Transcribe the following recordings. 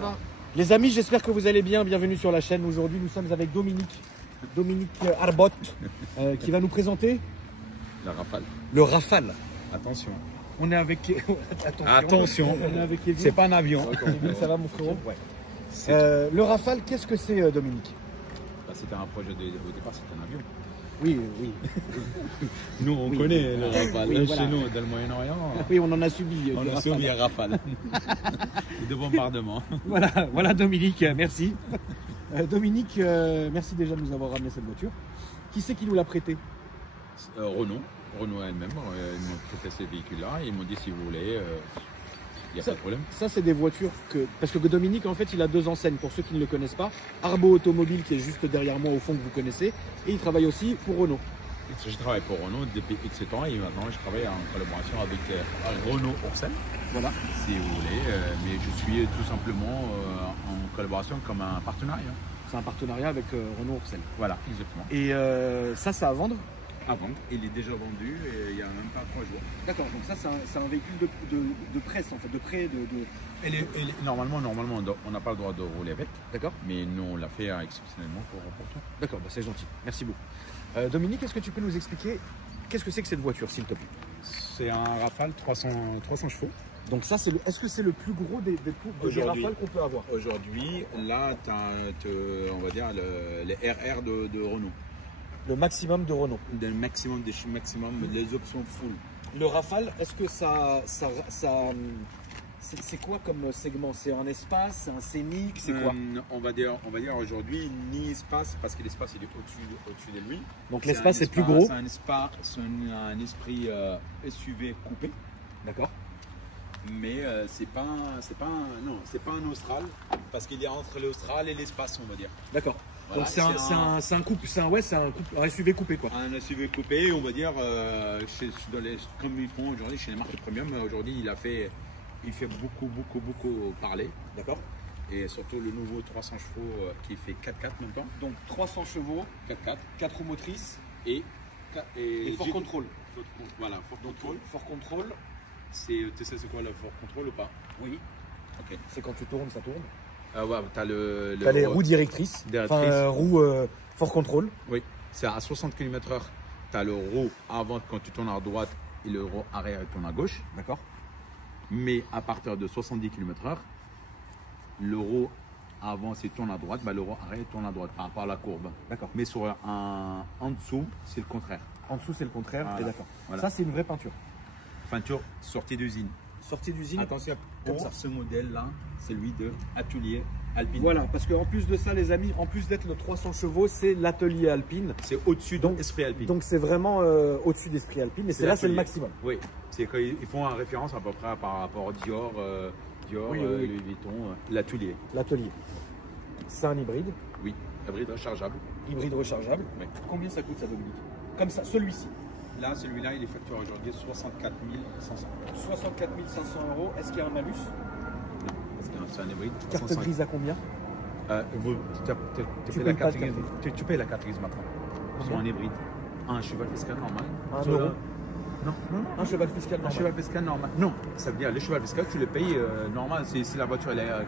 Bon. Les amis, j'espère que vous allez bien. Bienvenue sur la chaîne. Aujourd'hui, nous sommes avec Dominique Arbot, qui va nous présenter La Rafale. le Rafale. Attention. On est avec... Attention. On est avec Kevin. C'est pas un avion. Kevin, ça va mon frérot? Ouais. Le Rafale, qu'est-ce que c'est, Dominique? C'était un projet au départ, c'était un avion. Oui, oui. Nous, on connaît le Rafale. Oui, voilà. Chez nous, dans le Moyen-Orient, Oui, on en a subi. on du a Rafale. subi un Rafale. De bombardement. Voilà Dominique, merci. Dominique, merci déjà de nous avoir ramené cette voiture. Qui c'est qui nous l'a prêté? Renault elle-même, ils m'ont prêté ces véhicules-là. Ils m'ont dit si vous voulez, il n'y a pas de problème. Ça, c'est des voitures que... Parce que Dominique, en fait, il a deux enseignes, pour ceux qui ne le connaissent pas. Arbo Automobile, qui est juste derrière moi, au fond, que vous connaissez. Et il travaille aussi pour Renault. Je travaille pour Renault depuis X temps et maintenant je travaille en collaboration avec Renault Orsel. Voilà. Si vous voulez, mais je suis tout simplement en collaboration comme un partenariat. C'est un partenariat avec Renault Orsel. Voilà, exactement. Et ça, c'est à vendre? À vendre, il est déjà vendu et il n'y a même pas 3 jours. D'accord, donc ça, c'est un véhicule de presse, en fait, de prêt, Normalement, on n'a pas le droit de rouler avec. D'accord. Mais nous, on l'a fait exceptionnellement pour toi. D'accord, bah c'est gentil. Merci beaucoup. Dominique, est-ce que tu peux nous expliquer qu'est-ce que c'est que cette voiture, s'il te plaît? C'est un Rafale 300 chevaux. Donc ça, est-ce que c'est le plus gros des Rafales qu'on peut avoir? Aujourd'hui, là, tu as, on va dire, les RR de Renault. Le maximum de Renault. Le maximum, les options full. Le Rafale, est-ce que c'est quoi comme segment? C'est un espace, c'est un scénic, c'est quoi? On va dire aujourd'hui ni espace parce que l'espace il est au-dessus de lui. Donc l'espace est plus gros. C'est un esprit SUV coupé. D'accord. Mais c'est pas un Austral parce qu'il est entre l'Austral et l'espace, on va dire. D'accord. Voilà, donc c'est un SUV coupé quoi. Un SUV coupé, on va dire, comme ils font aujourd'hui chez les marques premium. Aujourd'hui, il fait beaucoup parler. D'accord. Et surtout le nouveau 300 chevaux qui fait 4x4 maintenant. Donc 300 chevaux, 4x4, 4 roues motrices et Ford Control. Voilà, Ford Control. Ford Control. Tu sais c'est quoi le Ford Control ou pas? Oui. Ok. C'est quand tu tournes, ça tourne. Ouais, t'as les roues directrices. Enfin, roues Ford Control. Oui, c'est à 60 km/h. Tu as le roue avant quand tu tournes à droite et le roue arrière tourne à gauche. D'accord. Mais à partir de 70 km/h, le roue avant c'est tourne à droite, le roue arrière tourne à droite par rapport à la courbe. D'accord. Mais en dessous, c'est le contraire. En dessous, c'est le contraire. Voilà. Et d'accord. Voilà. Ça, c'est une vraie peinture. Peinture sortie d'usine. Sortie d'usine. Attention, comme ça. Ce modèle-là, c'est lui de Atelier Alpine. Voilà, parce qu'en plus de ça, les amis, en plus d'être le 300 chevaux, c'est l'atelier Alpine. C'est au-dessus d'Esprit Alpine. Donc c'est vraiment au-dessus d'Esprit Alpine. Et c'est là, c'est le maximum. Oui, c'est qu'ils font une référence à peu près par rapport à Dior, oui. Louis Vuitton, l'Atelier. L'atelier. C'est un hybride. Oui, hybride rechargeable. Hybride rechargeable. Oui. Combien ça coûte ça, Dominique? Comme ça, celui-ci. Là, celui-là, il est facturé aujourd'hui 64 500. 64 500 €. Est-ce qu'il y a un malus? Parce que c'est un hybride. Carte grise à combien? Tu payes la carte grise maintenant. Sur un hybride. Un cheval fiscal normal. Un euro? Non. Un cheval fiscal normal. Un cheval fiscal normal. Non, ça veut dire le cheval fiscal, tu le payes normal. Si la voiture elle est à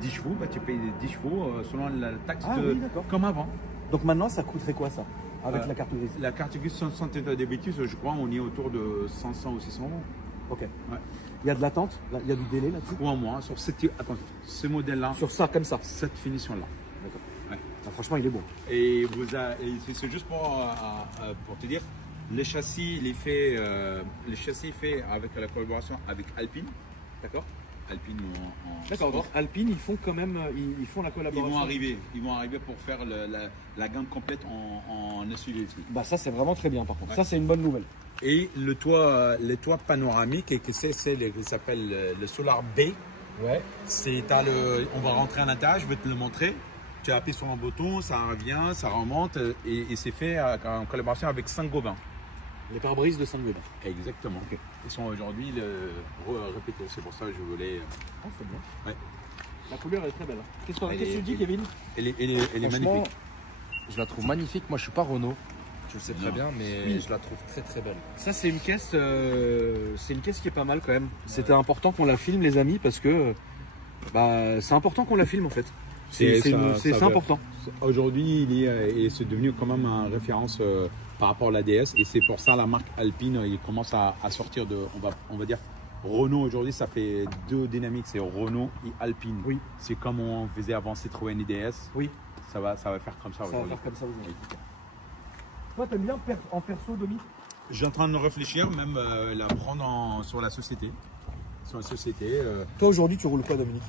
10 chevaux, tu payes 10 chevaux selon la taxe oui, comme avant. Donc maintenant, ça coûterait quoi ça? Avec la carte grise? La carte grise sans débitus, je crois, on est autour de 500 ou 600 €. Ok. Ouais. Il y a de l'attente? Il y a du délai là-dessus? 3 mois sur ce modèle-là. Sur ça, comme ça? Cette finition-là. D'accord. Ouais. Ah, franchement, il est bon. Et c'est juste pour te dire, les châssis, fait avec la collaboration avec Alpine. D'accord. Alpine D'accord, donc Alpine, ils font quand même, ils font la collaboration. Ils vont arriver pour faire la gamme complète en SUV. Bah ça c'est vraiment très bien par contre, ça c'est une bonne nouvelle. Et les toits panoramiques, ça s'appelle le Solar B. Ouais. On va rentrer à l'intérieur, je vais te le montrer. Tu appuies sur un bouton, ça revient, ça remonte et c'est fait en collaboration avec Saint-Gobain. Les pare-brises de Saint-Gobain. Exactement. Okay. Ils sont aujourd'hui répétés, c'est pour ça que je voulais. Oh, c'est bien. Ouais. La couleur est très belle. Qu'est-ce que tu dis, Kevin? Elle est magnifique. Je la trouve magnifique. Moi, je suis pas Renault. Tu le sais très bien, mais je la trouve très très belle. Ça, c'est une caisse qui est pas mal quand même. C'était important qu'on la filme, les amis, parce que Bah, c'est important qu'on la filme en fait. C'est C'est important. Aujourd'hui, c'est devenu quand même une référence par rapport à la DS et c'est pour ça la marque Alpine, il commence à sortir de, on va dire, Renault aujourd'hui, ça fait deux dynamiques, c'est Renault et Alpine. Oui. C'est comme on faisait avant Citroën et DS. Oui. Ça va faire comme ça Ça va aujourd'hui. faire comme ça aujourd'hui. Toi, t'aimes bien en perso, Domi? Je suis en train de réfléchir, même la prendre sur la société. Sur la société. Toi, aujourd'hui, tu roules quoi, Dominique?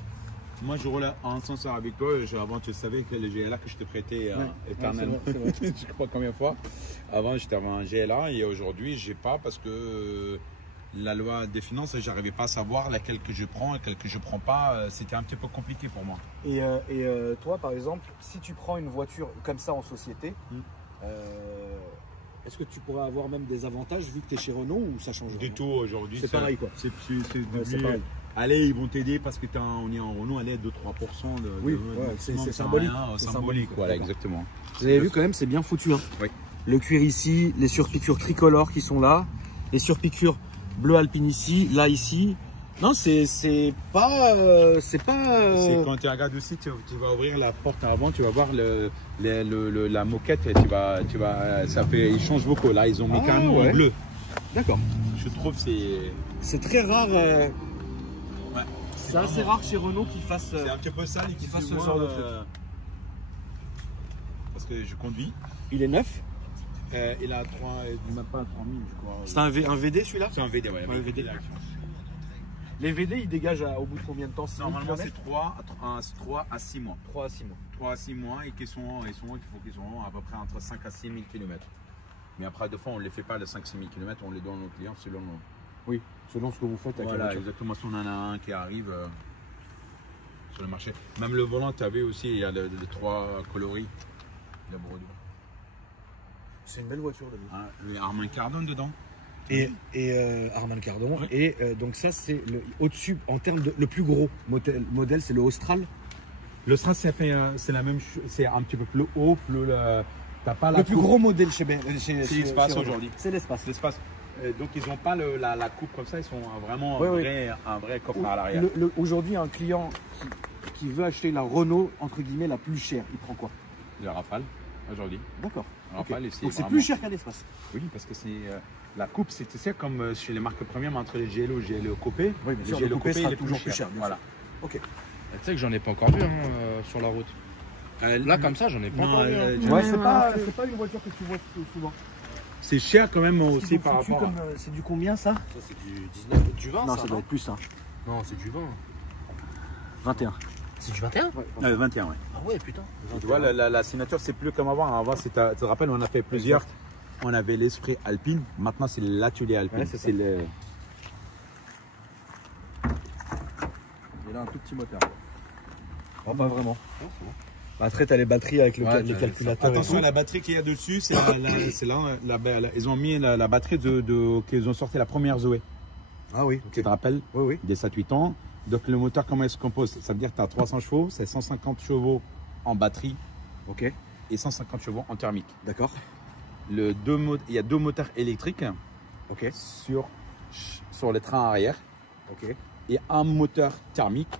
Moi, je roule en ascenseur avec toi. Avant, tu savais que le GLA que je te prêtais éternellement. c'est vrai. Je sais pas combien de fois. Avant, j'étais en GLA et aujourd'hui, j'ai pas parce que la loi des finances, j'arrivais pas à savoir laquelle que je prends et laquelle que je prends pas. C'était un petit peu compliqué pour moi. Et toi, par exemple, si tu prends une voiture comme ça en société, est-ce que tu pourrais avoir même des avantages vu que tu es chez Renault ou ça change Du rien? tout aujourd'hui. C'est pareil quoi. C'est c'est pareil. Allez, ils vont t'aider parce que on est en Renault, allez, 2-3% de. Oui, de ouais, maximum, c'est ça symbolique. rien, C'est symbolique, symbolique, voilà, d'accord. exactement. Vous avez vu quand même, c'est bien foutu. Hein. Oui. Le cuir ici, les surpiqûres tricolores qui sont là, les surpiqûres bleu alpine ici, là ici. Non, c'est pas. C'est quand tu regardes aussi, tu vas ouvrir la porte avant, tu vas voir la moquette, et ça fait, il change beaucoup. Là, ils ont mis carrément en bleu. D'accord. Je trouve C'est très rare. ouais. C'est assez rare chez Renault qu'ils fassent. C'est un petit peu sale et qu'ils fassent ce genre de truc. Parce que je conduis. Il est neuf. Il a même pas 3000, je crois. C'est un VD celui-là? C'est un VD, ouais. Ouais, VD. Les VD, ils dégagent au bout de combien de temps? Normalement, c'est 3 à 6 mois. 3 à 6 mois. 3 à 6 mois et il faut qu'ils soient à peu près entre 5 à 6 000 km. Mais après, deux fois, on ne les fait pas de 5 à 6 000 km, on les donne aux clients selon nous. Oui, selon ce que vous faites avec la Voilà, voiture. exactement. Si on en a un qui arrive sur le marché. Même le volant, tu as vu aussi, il y a les 3 coloris. Le Bordeaux. C'est une belle voiture, David. Hein, le Harman Kardon dedans. Et Harman Kardon. Oui. Et donc ça, c'est au-dessus, en termes de le plus gros modèle, c'est le Austral. L'Austral, c'est la même chose, c'est un petit peu plus haut, plus t'as pas la le plus gros modèle chez l'espace aujourd'hui. C'est l'espace. L'espace. Donc ils n'ont pas la coupe comme ça, ils sont vraiment un vrai coffre à l'arrière. Aujourd'hui, un client qui veut acheter la Renault, entre guillemets, la plus chère, il prend quoi? Le Rafale, aujourd'hui. D'accord. Rafale, okay. c'est donc c'est vraiment... plus cher qu'à l'espace. Oui, parce que c'est la coupe, c'est comme chez les marques premières, entre les GLO et le Coupé. Oui, bien sûr, le Coupé sera toujours plus cher. Voilà. Ok. Tu sais que j'en ai pas encore vu sur la route. Là, comme ça, j'en ai pas encore vu. Ouais, c'est pas une voiture que tu vois souvent. C'est cher quand même aussi par rapport à... C'est du combien ça? Ça, c'est du 19, du 20. Non, ça doit être plus ça. Non, c'est du 20. 21. C'est du 21? 21, ouais. Ah ouais, putain. Tu vois, la signature, c'est plus comme avant. Avant, tu te rappelles, on a fait plusieurs. Exact. On avait l'esprit Alpine. Maintenant, c'est l'atelier Alpine. Ouais, c'est le... Il a un tout petit moteur. Oh, pas vraiment. Non, c'est bon. Après, tu as les batteries avec le calculateur. Attention, la batterie qu'il y a dessus, c'est ils ont mis la batterie qu'ils ont sorti la première Zoé. Ah oui. Tu te rappelles? Oui. Des 7-8 ans. Donc le moteur, comment il se compose? Ça veut dire que tu as 300 chevaux, c'est 150 chevaux en batterie. Ok. Et 150 chevaux en thermique. D'accord. Il y a 2 moteurs électriques. Ok. Sur les trains arrière. Ok. Et un moteur thermique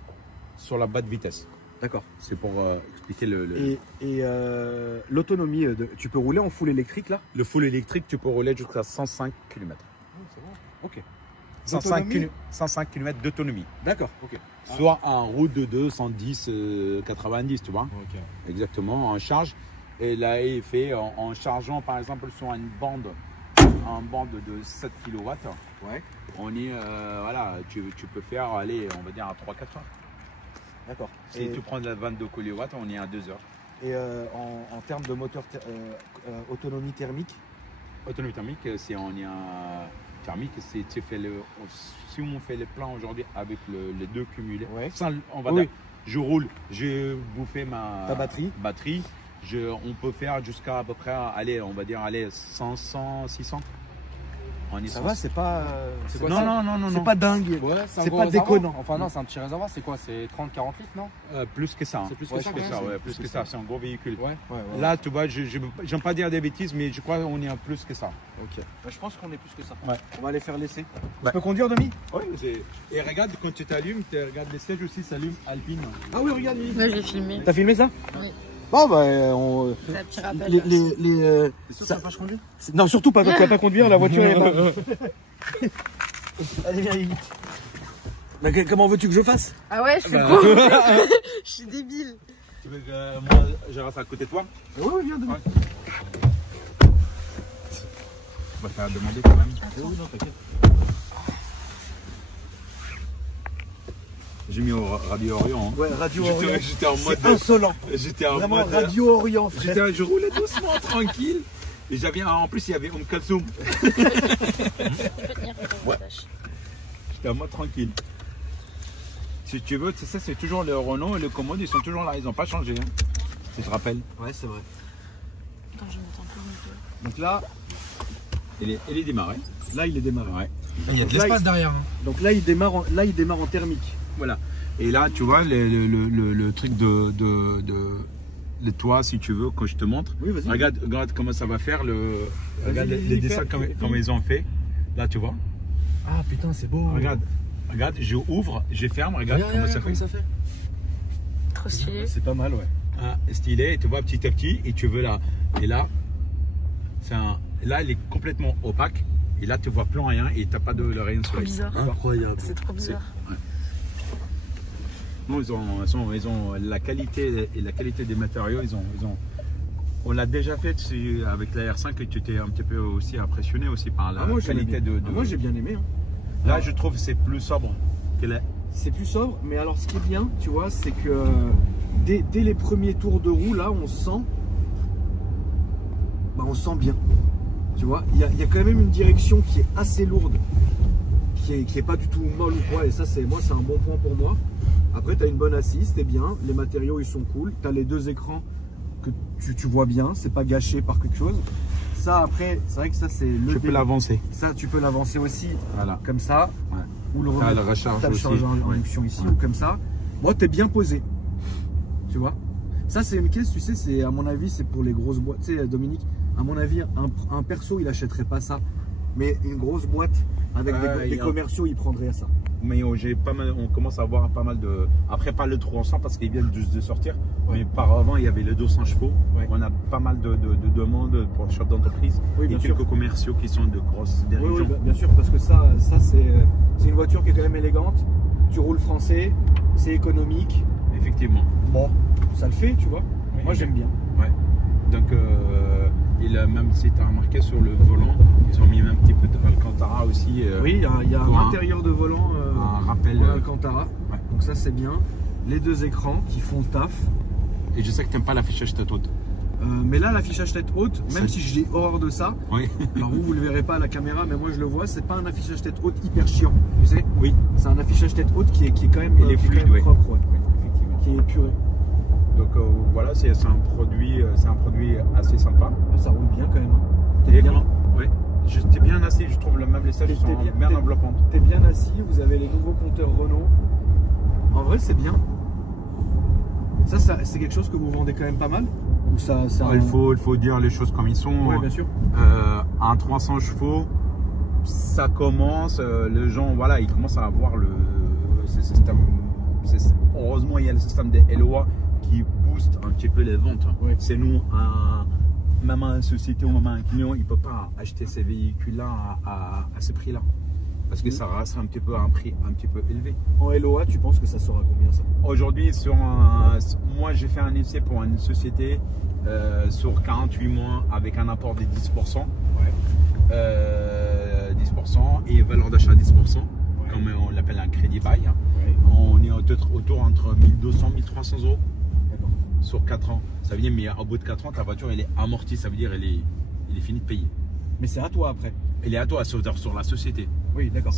sur la bas de vitesse. D'accord. C'est pour expliquer Et l'autonomie, tu peux rouler en full électrique là? Le full électrique, tu peux rouler jusqu'à 105 km. C'est bon. Ok. 105 km d'autonomie. D'accord, ok. Soit en route de 210, 90, tu vois. Ok. Exactement, en charge. Et là, il fait en chargeant, par exemple, sur une bande de 7 kW. Ouais. On est, voilà, tu peux faire, aller, on va dire, à 3-4 heures. D'accord. Si tu prends la 22 kW, on est à 2 heures. Et en termes de moteur autonomie thermique? Autonomie thermique, on est à thermique, si on fait le plan aujourd'hui avec les 2 cumulés, ouais. On va dire, je roule, je bouffais ta batterie. On peut faire jusqu'à à peu près, on va dire 500, 600. en Ça essence. va, c'est pas. C'est quoi Non, ça? non, non, non, C'est non. pas dingue. Ouais, c'est un C'est gros pas réservoir. déconnant. Enfin non, c'est un petit réservoir, c'est quoi? C'est 30-40 litres, non? Plus que ça. Hein. C'est plus que Ouais, ça, plus quand que ça, même, ouais, plus que ça. C'est un gros véhicule. Ouais. Là, tu vois, j'aime pas dire des bêtises, mais je crois qu'on est à plus que ça. Ok. Bah, je pense qu'on est plus que ça. Ouais. On va aller faire l'essai. Ouais. Tu peux conduire, Demi? Oui, et regarde, quand tu t'allumes, regarde les sièges aussi s'allument Alpine. Ah oui, regarde. Là, j'ai filmé. T'as filmé ça? Oui. Bon, bah, on. C'est un petit rappel. T'es sûr que ça va pas conduire? Non, surtout pas, toi, tu vas pas conduire, la voiture est pas. Allez, viens vite. Bah, comment veux-tu que je fasse? Ah ouais, je suis con. Je suis débile. Tu veux que moi, je reste à côté de toi? Oui, viens, Demi. Ouais. On va faire demander quand même. Oui, non, t'inquiète. J'ai mis au Radio Orient. Hein. Ouais, Radio Orient. J'étais en mode. C'est insolent. J'étais en Vraiment, mode. Radio Orient, frère. Je roulais doucement, tranquille. Et j'avais en plus il y avait Kalsoum. Ouais. J'étais en mode tranquille. Si tu veux, c'est ça, c'est toujours le Renault et le Commode, ils sont toujours là, ils n'ont pas changé. Hein. Si je te rappelle. Ouais, c'est vrai. Attends, je m'entends plus non plus. Donc là, Il est démarré. là, il est démarré. Ouais. Il y a de Là, l'espace derrière. Hein. Donc là, il démarre en thermique. Voilà. Et là, tu vois le truc de toit, si tu veux, quand je te montre. Oui, vas-y. Regarde comment ça va faire. Regarde Vas-y, les dessins comme ils ont fait. Là, tu vois. Ah putain, c'est beau. Regarde, je ouvre, je ferme. Regarde comment ça fait. Trop stylé. C'est pas mal, ouais. Ah, stylé, et tu vois petit à petit, et tu veux là. Et là, là, il est complètement opaque. Et là, tu vois plus rien et tu n'as pas de rayon Trop soleil. bizarre. Incroyable. C'est trop bizarre. Non, ils ont la qualité et la qualité des matériaux. On l'a déjà fait avec la R5 et tu étais un petit peu aussi impressionné aussi par la qualité de. Moi, j'ai bien aimé. Hein. Là, je trouve que c'est plus sobre que la. C'est plus sobre, mais alors ce qui est bien, tu vois, c'est que dès les premiers tours de roue, là, on sent bien. Tu vois, il y a quand même une direction qui est assez lourde, qui est pas du tout molle ou quoi, et ça, c'est un bon point pour moi. Après, tu as une bonne assise, t'es bien, les matériaux, ils sont cool, tu as les deux écrans que tu vois bien, c'est pas gâché par quelque chose. Ça, après, c'est vrai que ça, c'est le... Tu peux l'avancer. Ça, tu peux l'avancer aussi, Voilà. comme ça, Ouais. ou le T'as remettre. le recharge T'as le aussi. charge en induction ici, Ouais. ou comme ça. Moi, t'es bien posé. Tu vois. Ça, c'est une caisse, tu sais, c'est à mon avis, c'est pour les grosses boîtes. Tu sais, Dominique, à mon avis, un perso, il achèterait pas ça. Mais une grosse boîte avec des commerciaux, il prendrait ça. Mais on commence à avoir pas mal de. Après, pas le 300 parce qu'ils viennent juste de sortir. Ouais. Mais par avant, il y avait le 200 chevaux. Ouais. On a pas mal de demandes pour chefs d'entreprise Oui, et bien quelques sûr. commerciaux qui sont de grosses Oui, régions. bien sûr, parce que ça c'est une voiture qui est quand même élégante. Tu roules français, c'est économique. Effectivement. Bon, ça le fait, tu vois. Oui. Moi, j'aime bien. Ouais. Donc, même si tu as remarqué sur le volant, ils ont mis un petit peu d'Alcantara aussi. Oui, il y a pour un intérieur de volant un rappel. en Alcantara. Ouais. Donc ça, c'est bien. Les deux écrans qui font le taf. Et je sais que tu n'aimes pas l'affichage tête haute. Mais là, l'affichage tête haute, même si j'ai horreur de ça, Oui. alors vous le verrez pas à la caméra, mais moi je le vois, c'est pas un affichage tête haute hyper chiant, tu sais. Oui. C'est un affichage tête haute qui est quand même, Il est qui est quand fluide, même oui. propre, ouais. Effectivement. Qui est épuré. Donc voilà, c'est un produit assez sympa. Ça roule bien quand même. Hein. Et T'es bien, oui, j'étais bien assis, je trouve même les stages sont bien enveloppantes. t'es bien assis, vous avez les nouveaux compteurs Renault. En vrai, c'est bien. Ça, c'est quelque chose que vous vendez quand même pas mal. Ou ça, Il faut dire les choses comme ils sont. Oui, bien sûr. Un 300 chevaux, ça commence, les gens, voilà, ils commencent à avoir le système. Heureusement, il y a le système des LOA qui booste un petit peu les ventes. Oui. C'est nous, même une société ou même un client, il ne peut pas acheter ces véhicules-là à ce prix-là. Parce que ça reste un petit peu un prix un petit peu élevé. En LOA, tu penses que ça sera combien ça? Aujourd'hui, moi j'ai fait un essai pour une société sur 48 mois avec un apport de 10%. Ouais. 10% et valeur d'achat 10%, comme on l'appelle un crédit bail. Ouais. On est autour entre 1200 et 1300 euros D'accord. sur 4 ans. Ça veut dire, mais au bout de 4 ans, ta voiture elle est amortie, ça veut dire elle est finie de payer. Mais c'est à toi après. Elle est à toi sur la société. Oui, d'accord.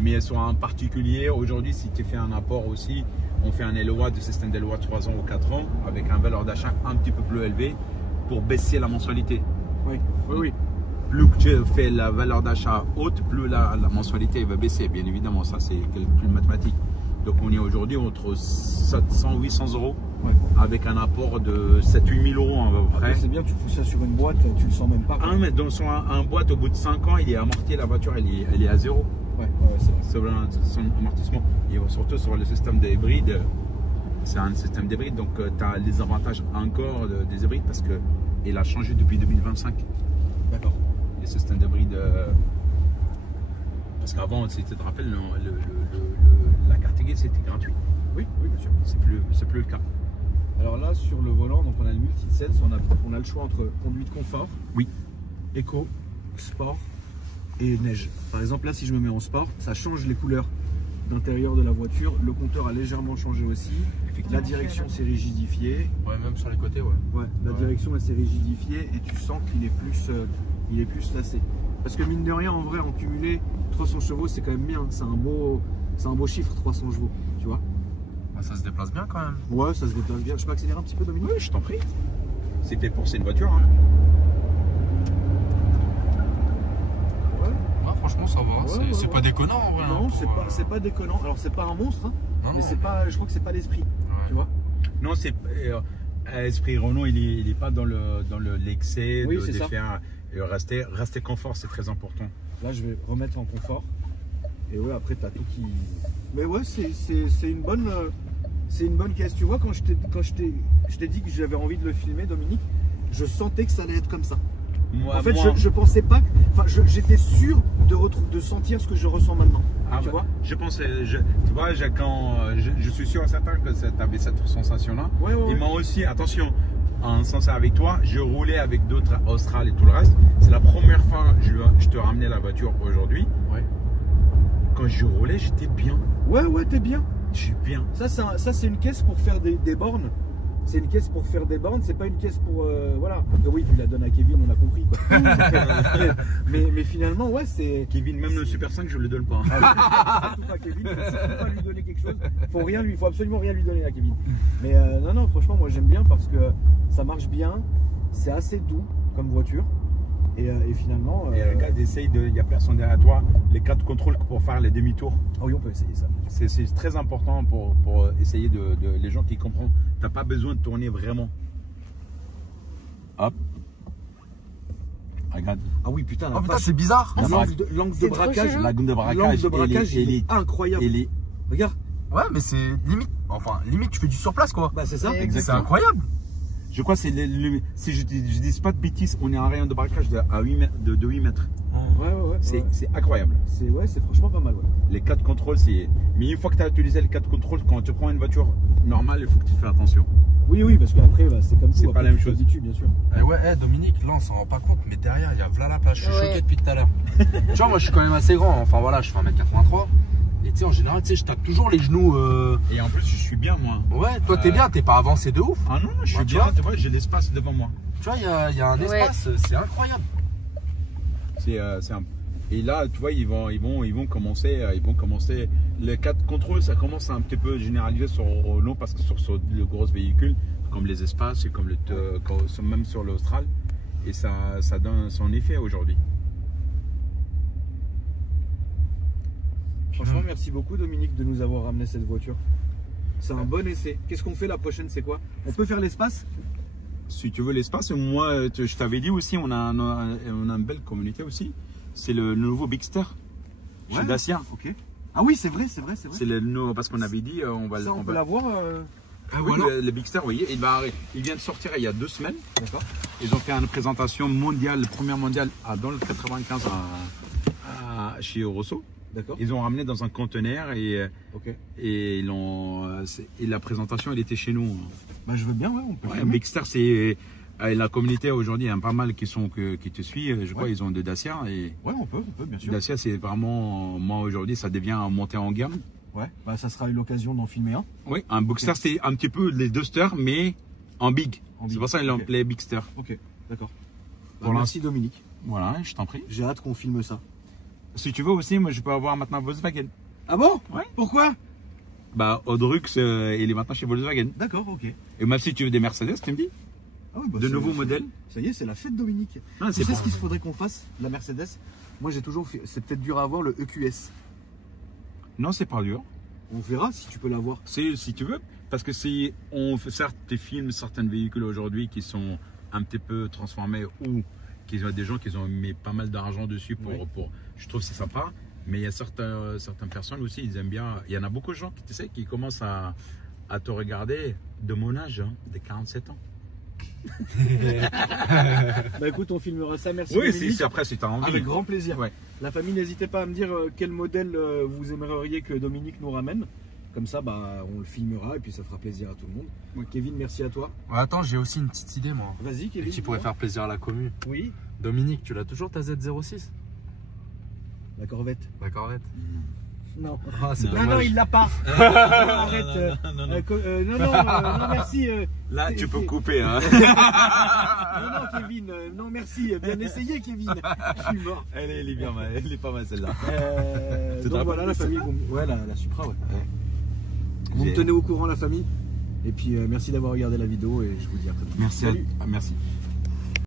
Mais sur un particulier, aujourd'hui, si tu fais un apport aussi, on fait un LOA de système de LOA 3 ans ou 4 ans avec un valeur d'achat un petit peu plus élevé pour baisser la mensualité. Oui, oui, oui. plus que tu fais la valeur d'achat haute, plus la mensualité va baisser. Bien évidemment, ça c'est calcul mathématique. Donc on est aujourd'hui entre 700 800 euros avec un apport de 7-8 000 euros à peu près. C'est bien, tu fous ça sur une boîte, tu le sens même pas. Ah, mais dans un boîte, au bout de 5 ans, il est amorti, la voiture, elle est à zéro. C'est vrai. Son amortissement. Et surtout sur le système d'hybride, c'est un système d'hybride, donc tu as les avantages encore des hybrides parce qu'il a changé depuis 2025. D'accord. Les systèmes d'hybride. Parce qu'avant, tu te rappelles, la carte grise c'était gratuit. Oui, bien sûr. C'est plus le cas. Alors là, sur le volant, donc on a le multi-sense, on a le choix entre conduite confort, oui, éco, sport et neige. Par exemple, là, si je me mets en sport, ça change les couleurs d'intérieur de la voiture. Le compteur a légèrement changé aussi. La direction s'est rigidifiée. Ouais, même sur les côtés, La direction elle s'est rigidifiée et tu sens qu'il est plus lacé. Parce que mine de rien, en vrai, en cumulé, 300 chevaux, c'est quand même bien. C'est un beau chiffre, 300 chevaux, tu vois. Ça se déplace bien quand même. Ouais, ça se déplace bien. Je peux accélérer un petit peu, Dominique? Oui, je t'en prie. C'est fait pour une voiture. Hein. Ouais, franchement, ça va. C'est pas déconnant en vrai. Non, c'est pas déconnant. Alors, c'est pas un monstre, hein, mais c'est pas, je crois que c'est pas l'esprit. Tu vois? Non, c'est. Esprit Renault, il est pas dans l'excès de faire. Rester confort, c'est très important. Là, je vais remettre en confort. Et ouais, après, tu as tout qui. Mais ouais, c'est une bonne caisse. Tu vois, quand je t'ai dit que j'avais envie de le filmer, Dominique, je sentais que ça allait être comme ça. En fait, je pensais pas. Enfin, j'étais sûr de sentir ce que je ressens maintenant. Tu vois? Je pensais. Tu vois, quand je suis sûr et certain que tu avais cette sensation-là. Et moi aussi, attention. En sens avec toi, je roulais avec d'autres Austral et tout le reste. C'est la première fois que je te ramenais la voiture aujourd'hui. Quand je roulais, j'étais bien. Ouais, t'es bien. Je suis bien. Ça c'est une caisse pour faire des bornes. C'est une caisse pour faire des bornes, c'est pas une caisse pour. Voilà. Oui, tu la donnes à Kevin, on a compris. Quoi. mais finalement, ouais, c'est. Kevin, même le Super 5, je le donne pas. Surtout pas Kevin, il faut pas lui donner quelque chose. Faut absolument rien lui donner à Kevin. Mais non, franchement, moi j'aime bien parce que ça marche bien, c'est assez doux comme voiture. Et finalement. Et regarde, il n'y a personne derrière toi. Les 4 contrôles pour faire les demi-tours. Ah oui, on peut essayer ça. C'est très important pour essayer les gens qui comprennent. Tu n'as pas besoin de tourner vraiment. Hop. Regarde. Ah oui, putain. Oh putain, c'est bizarre. L'angle de braquage. L'angle de braquage, il est incroyable. Regarde. Ouais, mais c'est limite. Enfin, limite, tu fais du surplace quoi. Bah, c'est ça. C'est incroyable. Je crois que c'est si je dis pas de bêtises, on est à un rayon de braquage de 8 mètres. Ouais. C'est incroyable. C'est franchement pas mal. Ouais. Les 4 contrôles, c'est. Mais une fois que tu as utilisé les 4 contrôles, quand tu prends une voiture normale, il faut que tu fasses attention. Oui, parce qu'après, c'est comme ça. C'est pas la même chose. Bien sûr. Dominique, là on s'en rend pas compte, mais derrière il y a V'là la plage. Je suis choqué depuis tout à l'heure. Tu vois, moi je suis quand même assez grand. Enfin voilà, je fais 1m83. Et tu sais, en général, je tape toujours les genoux. Et en plus, je suis bien, moi. Ouais, toi t'es bien, t'es pas avancé de ouf. Ah non, je suis bien, tu vois, j'ai l'espace devant moi. Tu vois, il y a un espace, c'est incroyable. Et là, tu vois, ils vont commencer. Les 4 contrôles, ça commence à un petit peu généraliser sur Renault parce que sur le gros véhicule, comme les espaces, et comme même sur l'Austral, et ça donne son effet aujourd'hui. Franchement, merci beaucoup Dominique de nous avoir ramené cette voiture. C'est un bon essai. Qu'est-ce qu'on fait la prochaine? C'est quoi? On peut faire l'espace? Si tu veux l'espace, moi je t'avais dit aussi, on a une belle communauté aussi. C'est le nouveau Bigster chez Dacia. Ok. Ah oui, c'est vrai. C'est le nouveau, parce qu'on avait dit on peut l'avoir. Le Bigster, oui, il vient de sortir il y a 2 semaines. D'accord. Ils ont fait une présentation mondiale, première mondiale dans le 95 chez Rosso. D'accord. Ils ont ramené dans un conteneur et la présentation elle était chez nous. Bah, je veux bien, on peut. Bigster, c'est la communauté aujourd'hui, il y a pas mal qui te suivent. Je crois ils ont de Dacia et. Ouais, on peut bien sûr. Dacia, c'est vraiment, moi aujourd'hui, ça devient un monté en gamme. Ouais, bah ça sera l'occasion d'en filmer un. Oui, un Bigster, c'est un petit peu les Duster, mais en big. C'est pour ça qu'ils l'ont appelé Bigster. Ok, d'accord. Merci Dominique. Voilà, je t'en prie. J'ai hâte qu'on filme ça. Si tu veux aussi, moi je peux avoir maintenant Volkswagen. Ah bon? Ouais. Pourquoi? Bah, Audrux, il est maintenant chez Volkswagen. D'accord, ok. Et même si tu veux des Mercedes, tu me dis? Ah oui, bah, de c'est- nouveaux modèles. Ça y est, c'est la fête Dominique. Ah, Tu c'est sais pas- ce qu'il faudrait qu'on fasse, la Mercedes? Moi j'ai toujours fait, c'est peut-être dur à avoir, le EQS. Non, c'est pas dur. On verra si tu peux l'avoir. C'est si tu veux, parce que si on fait certes des films, certains véhicules aujourd'hui qui sont un petit peu transformés ou qui ont des gens qui ont mis pas mal d'argent dessus pour je trouve que c'est sympa, mais il y a certaines personnes aussi, ils aiment bien. Il y en a beaucoup de gens tu sais, qui commencent à te regarder de mon âge, hein, des 47 ans. Bah écoute, on filmera ça, merci Oui, Dominique. si après si tu as envie. Avec grand plaisir. Ouais. La famille, n'hésitez pas à me dire quel modèle vous aimeriez que Dominique nous ramène. Comme ça, bah, on le filmera et puis ça fera plaisir à tout le monde. Oui. Kevin, merci à toi. Ouais, attends, j'ai aussi une petite idée, moi. Vas-y, Kevin. Qui pourrait dis-moi. faire plaisir à la commune. Oui, Dominique, tu l'as toujours ta Z06? la Corvette. La Corvette? Non. Ah, c'est Non, dommage. non, il l'a pas. Arrête. Non, non, merci. Là, tu peux couper. Hein. Non, Kevin. Non, merci. Bien essayé, Kevin. Je suis mort. Elle est bien, elle est pas mal celle-là. Tu te Donc voilà, rappelles la de famille. Ouais, la Supra, ouais. Vous me tenez au courant, la famille. Et puis, merci d'avoir regardé la vidéo et je vous dis à très bientôt. Merci. Salut. Merci.